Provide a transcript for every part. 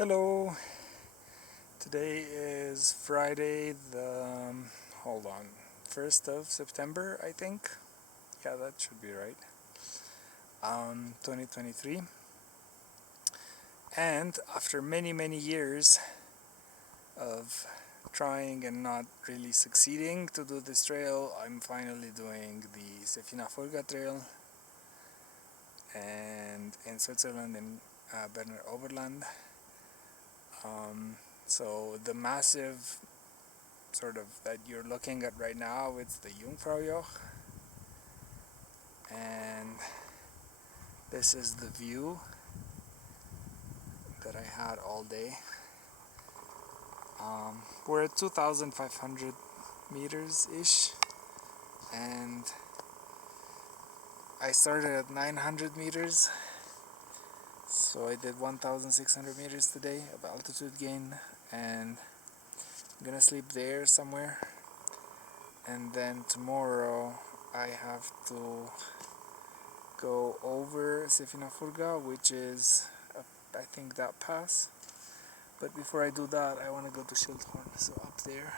Hello, today is Friday the, hold on, 1st of September I think, yeah that should be right, 2023, and after many years of trying and not really succeeding to do this trail, I'm finally doing the Sefinafurgga trail and in Switzerland in Berner Oberland. So the massive sort of that you're looking at right now, it's the Jungfraujoch, and this is the view that I had all day. We're at 2,500 meters ish, and I started at 900 meters, so I did 1,600 meters today of altitude gain, and I'm gonna sleep there somewhere, and then tomorrow I have to go over Sefinafurgga, which is I think that pass. But before I do that, I want to go to Schildhorn, so up there.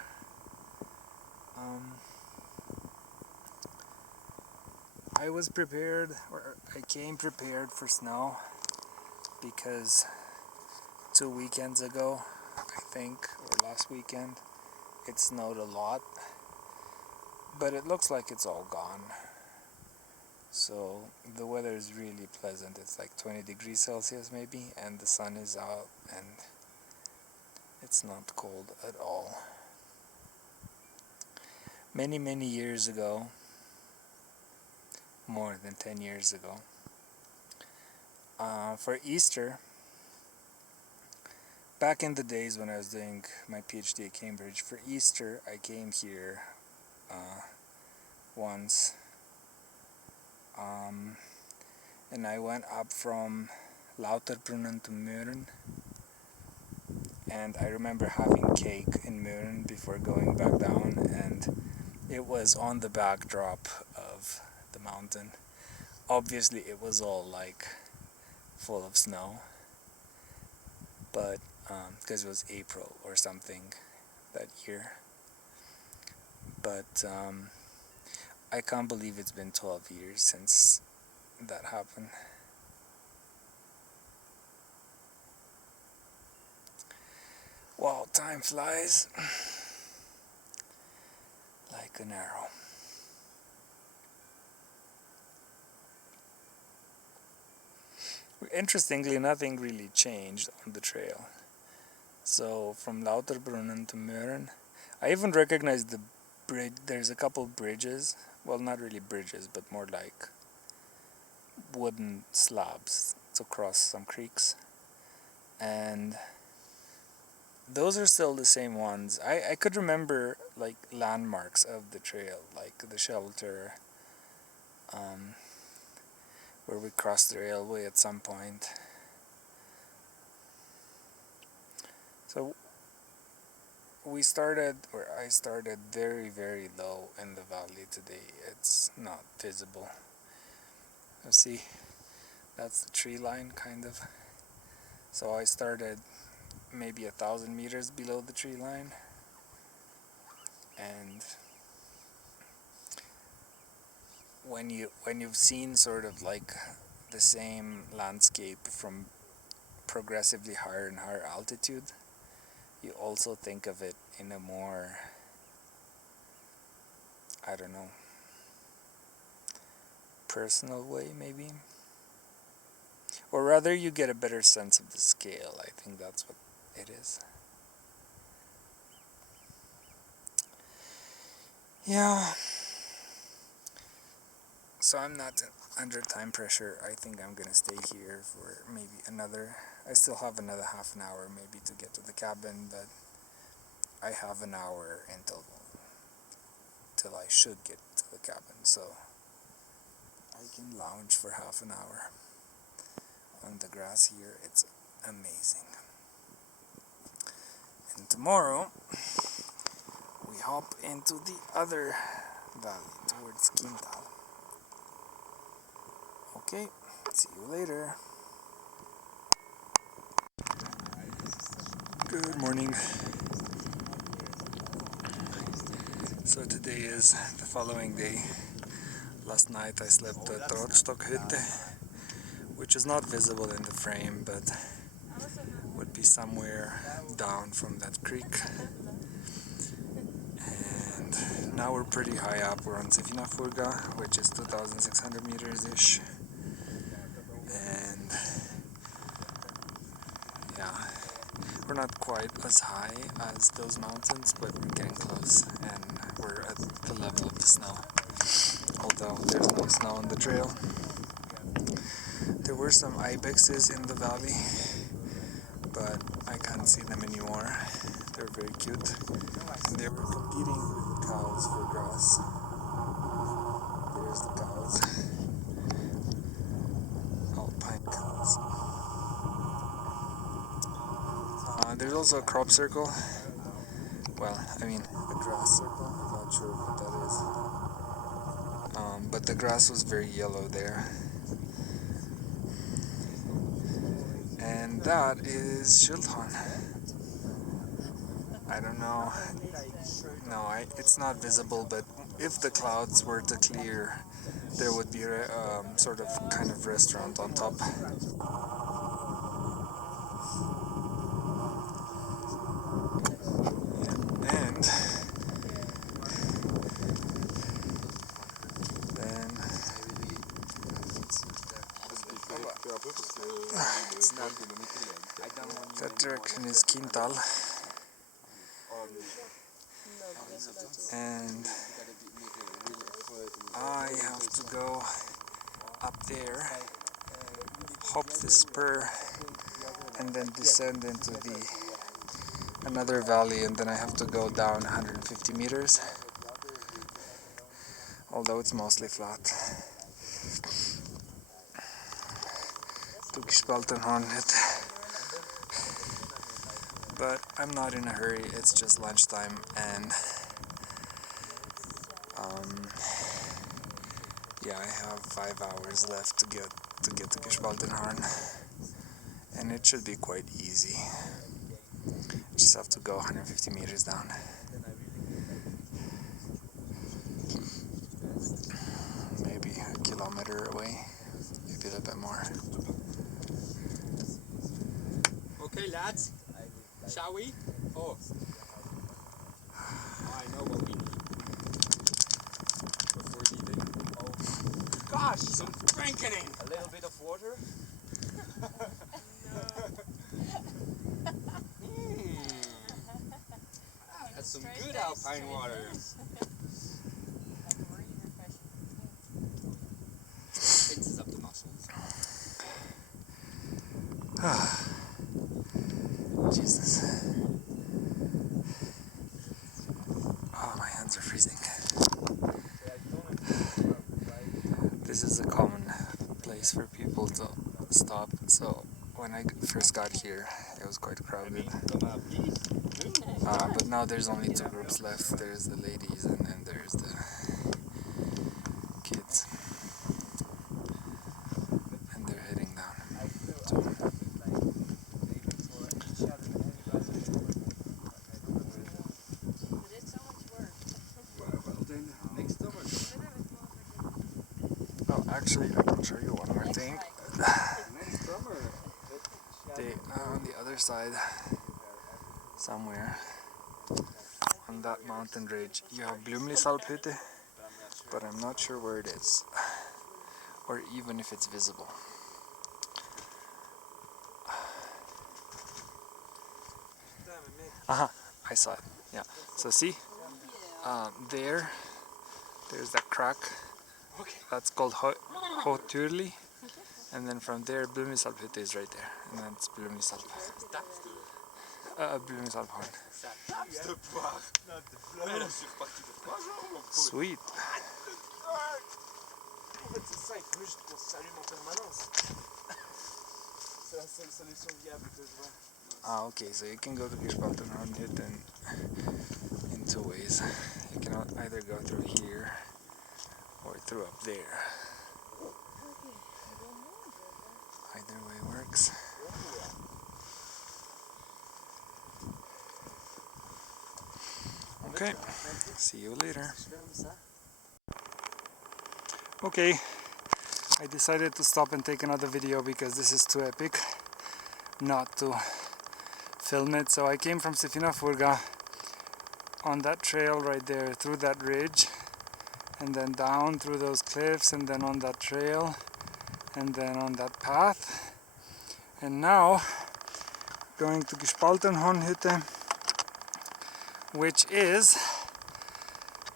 I was prepared, or I came prepared for snow, because 2 weekends ago, I think, or last weekend, it snowed a lot, but it looks like it's all gone. So the weather is really pleasant. It's like 20 degrees Celsius maybe, and the sun is out, and it's not cold at all. Many years ago, more than 10 years ago, for Easter, back in the days when I was doing my PhD at Cambridge, for Easter I came here once, and I went up from Lauterbrunnen to Mürren, and I remember having cake in Mürren before going back down, and it was on the backdrop of the mountain. Obviously it was all like full of snow, but because it was April or something that year, but I can't believe it's been 12 years since that happened. Wow, time flies like an arrow. Interestingly, nothing really changed on the trail. So from Lauterbrunnen to Mürren, I even recognized the bridge. There's a couple bridges, well, not really bridges, but more like wooden slabs to cross some creeks, and those are still the same ones. I could remember like landmarks of the trail, like the shelter, where we crossed the railway at some point. So I started very low in the valley today. It's not visible. You see, that's the tree line kind of. So I started maybe 1,000 meters below the tree line, and when you've seen sort of like the same landscape from progressively higher and higher altitude, you also think of it in a more, I don't know, personal way maybe, or rather you get a better sense of the scale. I think that's what it is. Yeah, so I'm not under time pressure. I think I'm gonna stay here for maybe I still have another half an hour maybe to get to the cabin, but I have an hour till I should get to the cabin, so I can lounge for half an hour on the grass here. It's amazing. And tomorrow we hop into the other valley towards Kiental. Okay, see you later. Good morning. So today is the following day. Last night I slept at Rotstockhütte, which is not visible in the frame but would be somewhere down from that creek. And now we're pretty high up. We're on Sefinafurgga, which is 2,600 meters ish. And yeah, we're not quite as high as those mountains, but we're getting close, and we're at the level of the snow, although there's no snow on the trail. There were some ibexes in the valley, but I can't see them anymore. They're very cute, and they were competing with cows for grass. There's the cows, alpine cows. There's also a crop circle. Well, I mean a grass circle. I'm not sure what that is. But the grass was very yellow there. And that is Schildhorn. I don't know. No, it's not visible, but if the clouds were to clear, there would be a sort of kind of restaurant on top. And then it's not, that direction is Kiental, and I have to go up there, hop the spur, and then descend into another valley, and then I have to go down 150 meters, although it's mostly flat, to Gspaltenhornhütte. But I'm not in a hurry, it's just lunchtime, and yeah, I have 5 hours left to get to Gspaltenhorn, and it should be quite easy. Just have to go 150 meters down. Maybe a kilometer away, maybe a little bit more. Okay, lads, shall we? Oh, I know what we need before leaving. Oh, gosh, some strengthening. A little bit of water. That's some good alpine water. Fixes up the muscles. Jesus. Oh, my hands are freezing. This is a common place for people to stop, so when I first got here it was quite crowded. But now there's only 2 groups left. There's the ladies and then there's the kids. And they're heading down. Oh, actually, I can show you one more thing. On the other side, somewhere on that mountain ridge, you have Griesalp, but I'm not sure where it is, or even if it's visible. Aha, I saw it. Yeah. So see, there's that crack. That's called Hoturli, and then from there, Griesalp is right there, and then it's Griesalp. Griesalphorn. Sweet. Okay, so you can go to Gspaltenhornhütte in 2 ways. You can either go through here or through up there. Either way works. Okay, see you later. Okay, I decided to stop and take another video because this is too epic not to film it. So I came from Sefinafurgga on that trail right there, through that ridge, and then down through those cliffs, and then on that trail, and then on that path. And now going to Gspaltenhornhütte, which is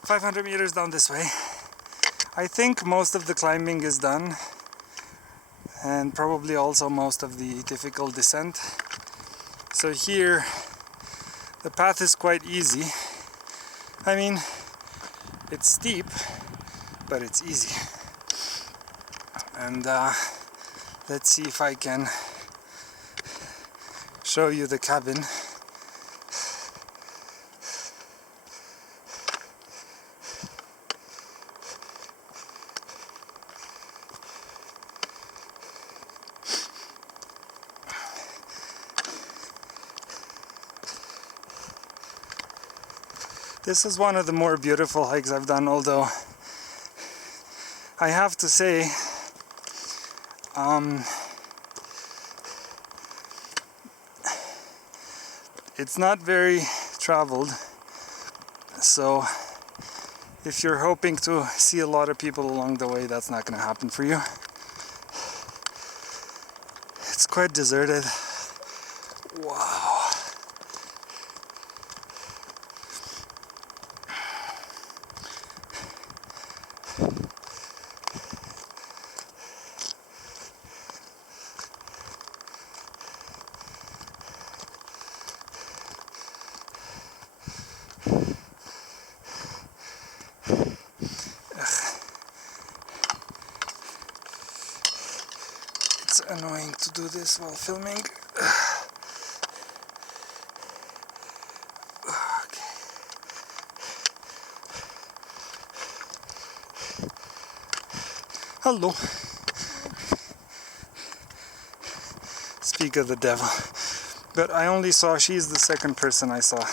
500 meters down this way. I think most of the climbing is done, and probably also most of the difficult descent. So here the path is quite easy. I mean, it's steep, but it's easy. And let's see if I can show you the cabin. This is one of the more beautiful hikes I've done, although I have to say it's not very traveled, so if you're hoping to see a lot of people along the way, that's not going to happen for you. It's quite deserted. Wow. It's annoying to do this while filming. Okay. Hello. Speak of the devil. But I only saw, she's the second person I saw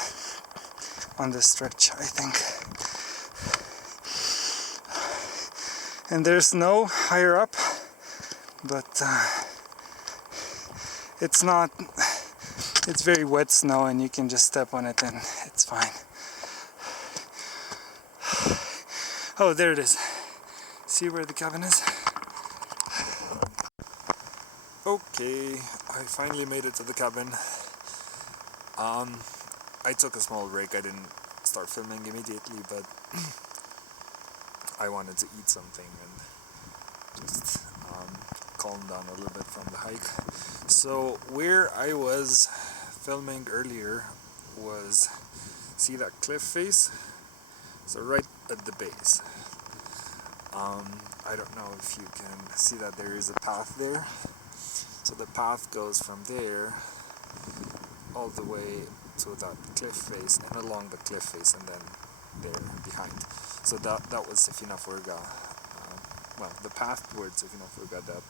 on this stretch, I think. And there's snow higher up, but it's very wet snow, and you can just step on it and it's fine. Oh, there it is. See where the cabin is? Okay, I finally made it to the cabin. I took a small break. I didn't start filming immediately, but I wanted to eat something and just calm down a little bit from the hike. So where I was filming earlier was, see that cliff face? So right at the base. I don't know if you can see that there is a path there. So the path goes from there all the way to that cliff face and along the cliff face and then there behind. So that was Sefinafurgga. Well, the path towards Sefinafurgga that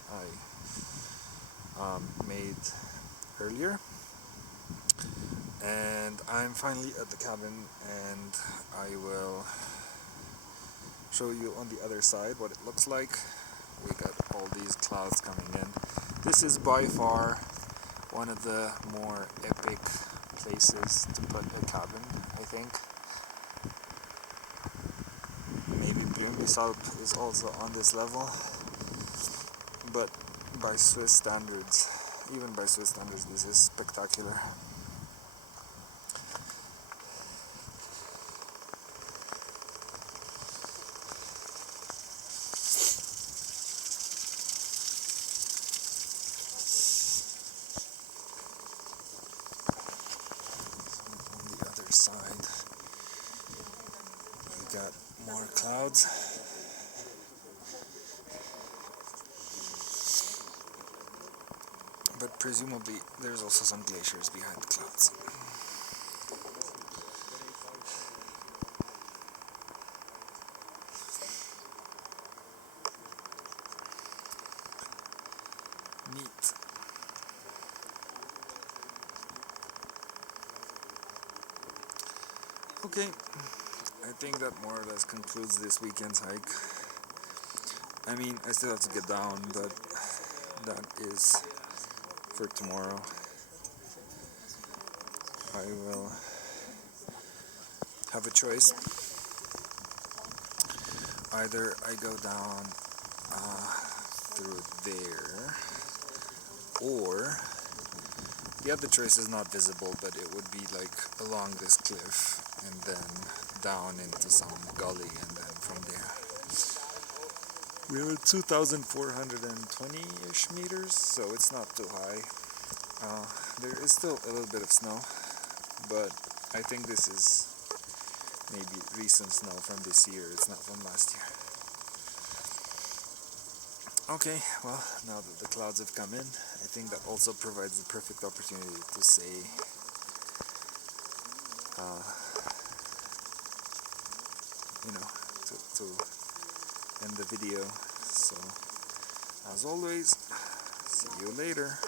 I made earlier. And I'm finally at the cabin, and I will show you on the other side what it looks like. We got all these clouds coming in. This is by far one of the more epic places to put a cabin, I think. Maybe Griesalp is also on this level, but by Swiss standards, even by Swiss standards, this is spectacular. Side, you got more clouds. But presumably there's also some glaciers behind the clouds. Neat. Okay, I think that more or less concludes this weekend's hike. I mean, I still have to get down, but that is for tomorrow. I will have a choice. Either I go down through there, or the other choice is not visible, but it would be like along this cliff and then down into some gully and then from there. We're at 2,420-ish meters, so it's not too high. There is still a little bit of snow, but I think this is maybe recent snow from this year, it's not from last year. Okay, well, now that the clouds have come in, I think that also provides the perfect opportunity to say to end the video. So, as always, see you later.